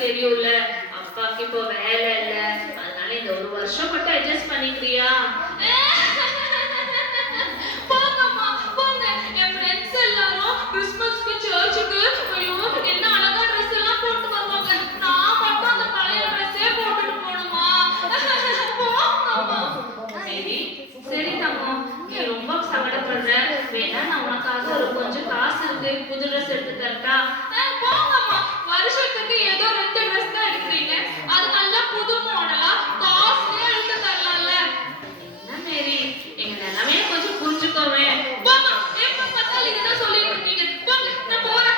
தெரியும்ல, அப்பாக்கு இப்போ வேலை இல்ல, அதனால இந்த ஒரு வருஷம் மட்டும் அட்ஜஸ்ட் பண்ணிக்கிறியா? போங்கம்மா போங்க. என் ஃப்ரெண்ட்ஸ் எல்லாரும் கிறிஸ்மஸ்க்கு சர்ச்சுக்கு ஐயோ என்ன அழகா ட்ரெஸ் எல்லாம் போட்டு வருவாங்க. நான் மட்டும் அந்த பழைய ட்ரெஸ்ஸே போட்டுட்டு போகணுமா? போங்கம்மா. சரி சரி தங்கம், நீ ரொம்ப சங்கடப்படுற. வேணா நான் உனக்காக ஒரு கொஞ்சம் காசு இருக்கு, புது ட்ரெஸ் எடுத்து தரட்டா? போங்கம்மா. வருஷத்துக்கு ஏதோ 2 ட்ரெஸ் தான் எடுக்கிறீங்க, அது நல்லா புது மாடலா காஸ்ட்லியா எடுத்து தரலாம்ல. என்ன மேரி, எங்க நிலைமையை கொஞ்சம் புரிஞ்சுக்கோவே. போங்க, எப்ப பார்த்தாலும் இதுதான் சொல்லிட்டு இருக்கீங்க. போங்க, நான் போறேன்.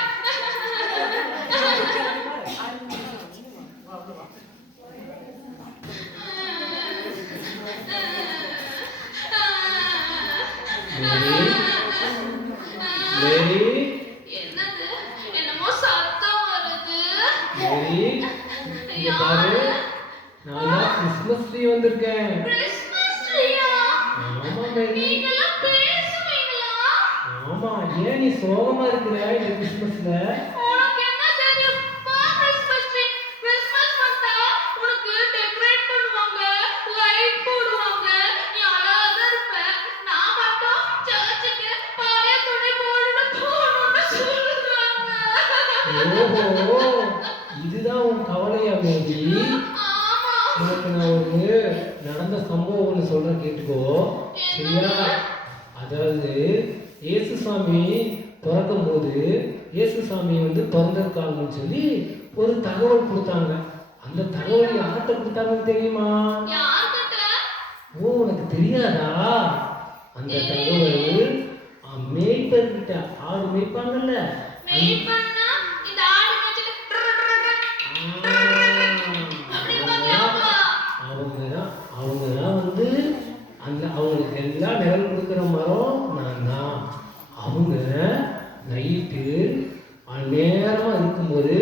என்னது, என்னமோ சத்தம் வருது. பாரு, நான் கிறிஸ்மஸ் ட்ரீ வந்திருக்கேன். கிறிஸ்மஸ் ட்ரீயா? ஆமா மேரி. நீங்கலாம் பேசுவீங்களா? ஆமா, ஏன் நீ சோகமா இருக்கிற இந்த கிறிஸ்மஸ்ல? உனக்கு என்ன தெரியும்? வா கிறிஸ்மஸ் ட்ரீ. கிறிஸ்மஸ் வந்தா உனக்கு டெக்கரேட் பண்ணுவாங்க, லைட் போடுவாங்க, நீ அழகா இருப்ப. நான் மட்டும் சர்ச்சுக்கு பழைய துணி போட்டுட்டு போகணும்னு சொல்றாங்க. ஓஹோ, இதுதான் உன் கவலையா மேரி? ஆமா. உனக்கு நான் ஒரு நடந்த சம்பவம் ஒன்று சொல்றேன், கேட்டுக்கோ சரியா? அதாவது இயேசு சாமி பிறக்கும் போது இயேசு சாமி பிறந்திருக்காங்கன்னு சொல்லி ஒரு தகவல் கொடுத்தாங்க. அந்த தகவல் யார்கிட்ட கொடுத்தாங்கன்னு தெரியுமா? யார்கிட்ட? ஓ, உனக்கு தெரியாதா? அந்த தகவல் மேய்ப்பர்கிட்ட, ஆடு மேய்ப்பாங்கல்ல, மேய்ப்பன்னா இந்த ஆடு மேய்ச்சிட்டு அப்படி பாக்கலாமா? அவங்கதான் அந்த அவங்களுக்கு எல்லாம் நிழல் கொடுக்குற மரம் நான் தான். அவங்க நைட்டு நேரமா இருக்கும்போது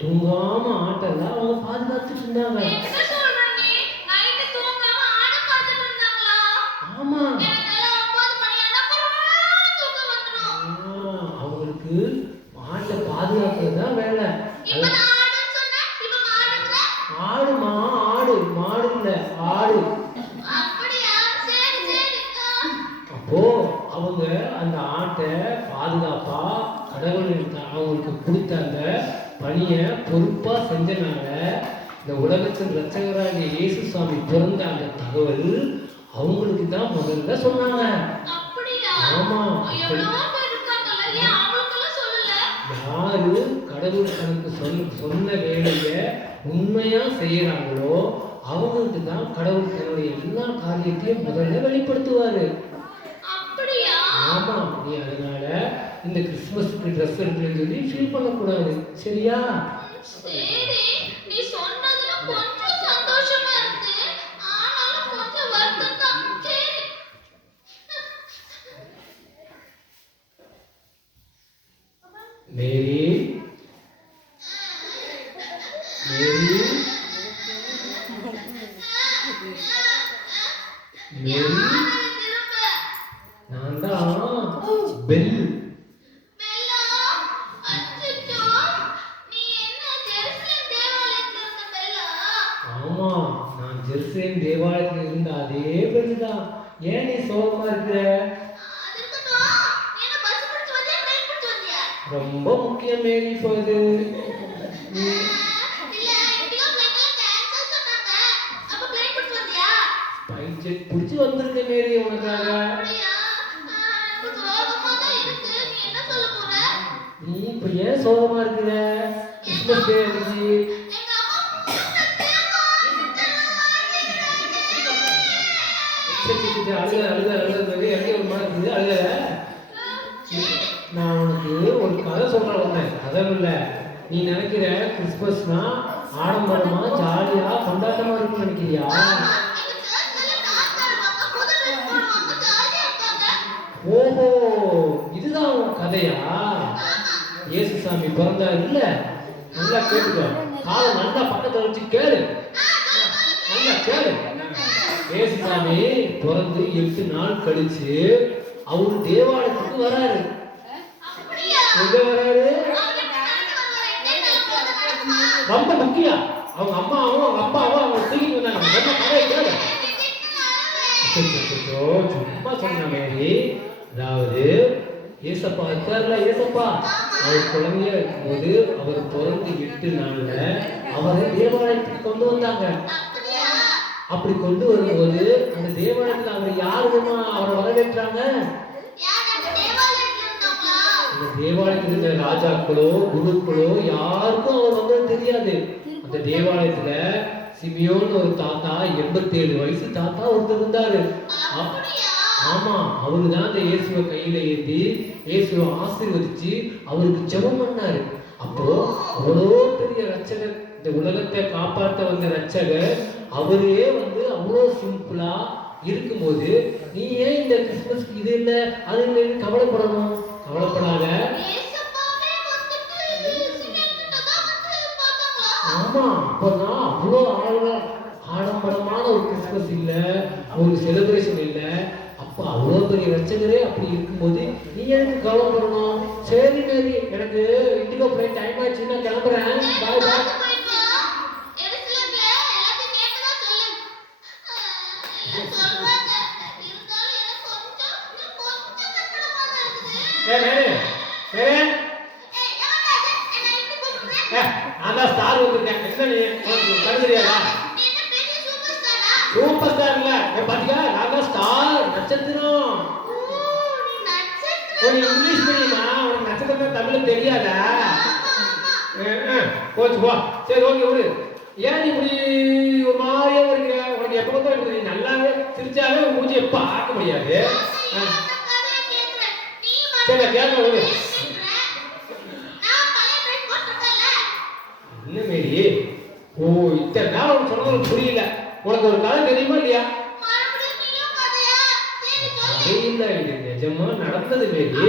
தூங்காம ஆட்டெல்லாம் அவங்க பாதுகாத்துட்டு இருந்தாங்க. என்ன சொல்ற நீ? நைட் தூங்காம ஆடு பார்த்துட்டு இருந்தாங்களா? ஆமா, எனக்கெல்லாம் 9 மணி ஆனா பரவாயில்ல தூக்கம் வந்துரும். அவங்களுக்கு ஆட்டை பாதுகாக்கிறது தான் வேலை. இப்ப நான் ஆடுன்னு சொன்னேன், இப்ப மாடுன்ற? ஆடுமா, ஆடு, மாடு இல்ல, ஆடு. அப்படியா? சரி சரி. அப்போ அவங்க அந்த ஆட்டை பாதுகாப்பா கடவுள் அவங்களுக்கு கொடுத்த அந்த பணியை பொறுப்பா செஞ்சனால இந்த உலகத்தின் இரட்சகராகிய இயேசு சாமி பிறந்த அந்த தகவல் அவங்களுக்கு தான் முதல்ல சொன்னாங்க. அப்படியா? ஆமா. எவ்வளவோ பேர் இருக்காங்கல்ல, ஏன் அவங்களுக்கெல்லாம் சொல்லல? யாரு கடவுள் தனக்கு சொன்ன வேலையை உண்மையா செய்யறாங்களோ அவங்களுக்கு தான் கடவுள் தன்னுடைய எல்லா காரியத்தையும் முதல்ல வெளிப்படுத்துவாரு. அப்படியா? ஆமா, நீ அதனால இந்த கிறிஸ்மஸ்க்கு ட்ரெஸ் எடுக்கணும்னு சொல்லி ஃபீல் பண்ணக்கூடாது, சரியா? சரி, நீ சொன்னதுல கொஞ்சம் சந்தோஷமா இருக்கு, ஆனாலும் கொஞ்சம் வருத்தம் தான். சரி. மேரி, மேரி, மேரி, நான் தான் பெல். மெல்லா, அச்சச்சோ, நீ என்ன ஜெருசலேம் தேவாலயத்துல இருந்த பெல்லா? ஆமா, நான் ஜெருசலேம் தேவாலயத்தில் இருந்த அதே பெல் தான். ஏன் நீ சோகமா இருக்கிற? அது இருக்கட்டும், நீ என்ன பஸ் பிடிச்சு வந்தியா, ட்ரெயின் பிடிச்சு வந்தியா? ரொம்ப முக்கியம் மேரி போகுது. இல்ல, இண்டிகோ ஃப்ளைட்ல கேன்சல் சொன்னாங்க, அப்ப ட்ரெயின் பிடிச்சு வந்தியா? பைஜெட் பிடிச்சி வந்திருக்க மேரி உனக்காக. அப்படியா? எனக்கு சோகமா தான் இருக்கு, நீ என்ன சொல்ல போற? நீ இப்ப ஏன் சோகமா இருக்கிற? கிறிஸ்மஸ் டே அன்னைக்கு எங்க அம்மா தேங்காய் அழுக அழுக அழுக அழுக மாதிரி ஒரு மாதிரி இருக்குது, அழுக. அதுவும் இல்ல, நீ நினைக்கிற கிறிஸ்துமஸ்னா ஆடம்பரமா ஜாலியா கொண்டாட்டமா இருக்குன்னு நினைக்கிறியா? ஓஹோ, இதுதான் உன் கதையா? இயேசுசாமி பிறந்தார் இல்ல, நல்லா கேட்டுக்கோ, காலை நல்லா பக்கத்துல வச்சு கேளு, நல்லா கேளு. இயேசுசாமி பிறந்து 8 நாள் கழிச்சு அவரு தேவாலயத்துக்கு வராரு. எங்க வராரு? ரொம்ப முக்கியம். அவங்க அம்மாவும் அவங்க அப்பாவும் அவங்க தூக்கிட்டு வந்தாங்க. கதையை கேளு. சும்மா சொன்ன மாதிரி, அதாவது ஏசப்பா இருக்காருல்ல, ஏசப்பா அவர் குழந்தையா இருக்கும்போது அவர் பிறந்து 8 நாள்ல அவரை தேவாலயத்துக்கு கொண்டு வந்தாங்க. அப்படி கொண்டு வரும்போது அந்த தேவாலயத்துல அவர் யாருமா அவரை வரவேற்றாங்க? அந்த தேவாலயத்தில் இருந்த ராஜாக்களோ குருக்களோ யாருக்கும் அவர் வந்தது தெரியாது. அந்த தேவாலயத்துல சிமியோன் ஒரு தாத்தா, 87 வயசு தாத்தா ஒருத்தர் இருந்தாரு. ஆமா, அவரு தான் அந்த இயேசுவை கையில ஏந்தி இயேசுவை ஆசீர்வதிச்சு அவருக்கு ஜெபம் பண்ணாரு. அப்போ அவ்வளோ பெரிய ரட்சகர், இந்த உலகத்தை காப்பாற்ற வந்த ரட்சகர், அவரே வந்து அவ்வளோ சிம்பிளா இருக்கும்போது நீ ஏன் இந்த கிறிஸ்துமஸ்க்கு இது இல்லை அது இல்லைன்னு கவலைப்படணும்? கவலைப்படாத. ஆமா, அப்பதான் அவ்வளோ ஆடம்பரமான ஒரு கிறிஸ்துமஸ் இல்ல, ஒரு செலிப்ரேஷன் இல்ல. அப்ப அவ்வளோ பெரிய ரட்சகரே அப்படி இருக்கும்போது நீ எனக்கு கவலைப்படணும்? சரி மேரி, எனக்கு இண்டிகோ ஃப்ளைட் டைம் ஆயிடுச்சு, நான் கிளம்புறேன். பாய் பாய். நான் ஸ்டார் வந்துருக்கேன். என்ன நீ கருதுறியா? சூப்பர் ஸ்டார் இல்ல, பாத்தீங்களா, நான் தான் ஸ்டார், நட்சத்திரம். உனக்கு இங்கிலீஷ் தெரியுமா? உனக்கு நட்சத்திரம் தமிழ்ல தெரியாதா? போச்சு போ. சரி, ஓகே விடு. ஏன் நீ இப்படி ஒரு மாதிரியா இருக்க? உனக்கு எப்ப பார்த்தா நீ நல்லாவே சிரிச்சாவே மூஞ்சி பார்க்க முடியாது. சரி, கேட்க விடு. என்ன மேரி? ஓ, இத்தனை நாள் உனக்கு சொன்னது புரியல. உனக்கு ஒரு கதை தெரியுமா இல்லையா? இல்ல, இது நிஜமா நடந்தது மேரி.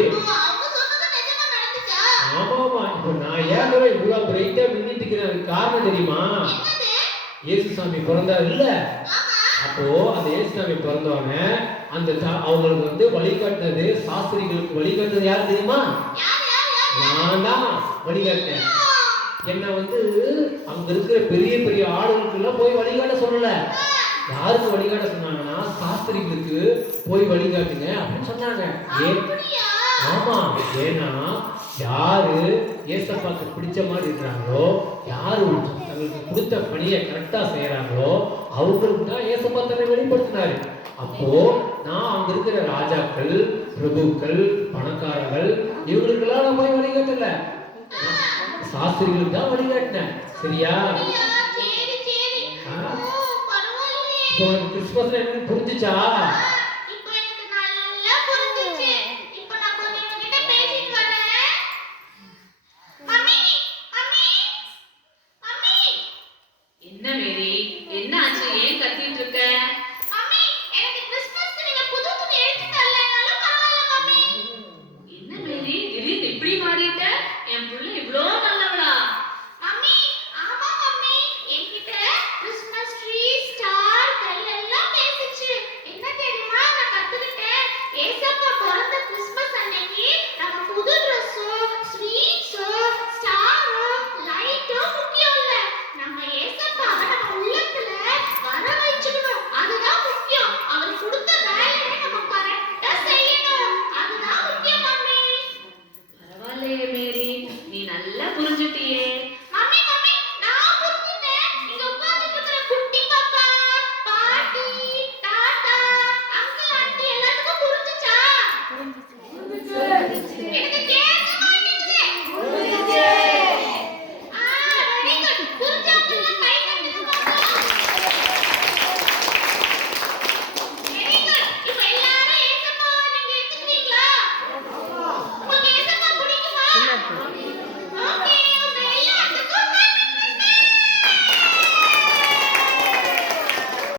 ஆமாமா, இப்போ நான் ஏற்கனவே இவ்வளவு பிரைட்டா மின்னிட்டு இருக்கிறது காரணம் தெரியுமா? இயேசுசாமி பிறந்தார் இல்ல, அப்போ அந்த இயேசுசாமி பிறந்தவங்க அந்த அவங்களுக்கு வந்து வழிகாட்டினது, சாஸ்திரிகளுக்கு வழிகாட்டினது யாரு தெரியுமா? நான் தான் வழிகாட்டினேன். என்ன வந்து அங்க இருக்கிற பெரிய பெரிய ஆளுங்களுக்கு எல்லாம் போய் வழிகாட்ட சொல்லல. யாருக்கு வழிகாட்ட சொன்னாங்கன்னா சாஸ்திரிகளுக்கு போய் வழிகாட்டுங்க அப்படின்னு சொன்னாங்க. ஏன்? ஆமா, ஏன்னா யாரு ஏசப்பாக்கு பிடிச்ச மாதிரி இருக்கிறாங்களோ, யாரு தங்களுக்கு கொடுத்த பணியை கரெக்டா செய்யறாங்களோ அவங்களுக்கு தான் ஏசப்பா தன்னை வெளிப்படுத்தினாரு. அப்போ நான் அங்க இருக்கிற ராஜாக்கள், பிரபுக்கள், பணக்காரர்கள் இவங்களுக்கெல்லாம் நான் போய் வழிகாட்டல, சாஸ்திரிகளுக்கு தான் வழிகாட்டினேன். சரியா? இப்போ உனக்கு கிறிஸ்துமஸ் என்னன்னு புரிஞ்சுச்சா? என்ன மேரி, என்ன ஆச்சு? ஏன் கத்திட்டு இருக்க? மம்மி, எனக்கு கிறிஸ்மஸ்க்கு நீங்க புது துணி எடுத்து தரலனாலும் பரவாயில்லை மம்மி. என்ன மேரி, திடீர்னு இப்படி மாறிட்ட? என் புள்ள இவ்ளோ நல்லவளா? மம்மி, ஆமா மம்மி, என்கிட்ட கிறிஸ்மஸ் ட்ரீ, ஸ்டார், பெல் எல்லாம் பேசிச்சு. என்ன தெரியுமா நான் கத்துக்கிட்டேன்? ஏசப்பா பிறந்த கிறிஸ்மஸ் அன்னைக்கு நம்ம புது ட்ரெஸ்ஸும்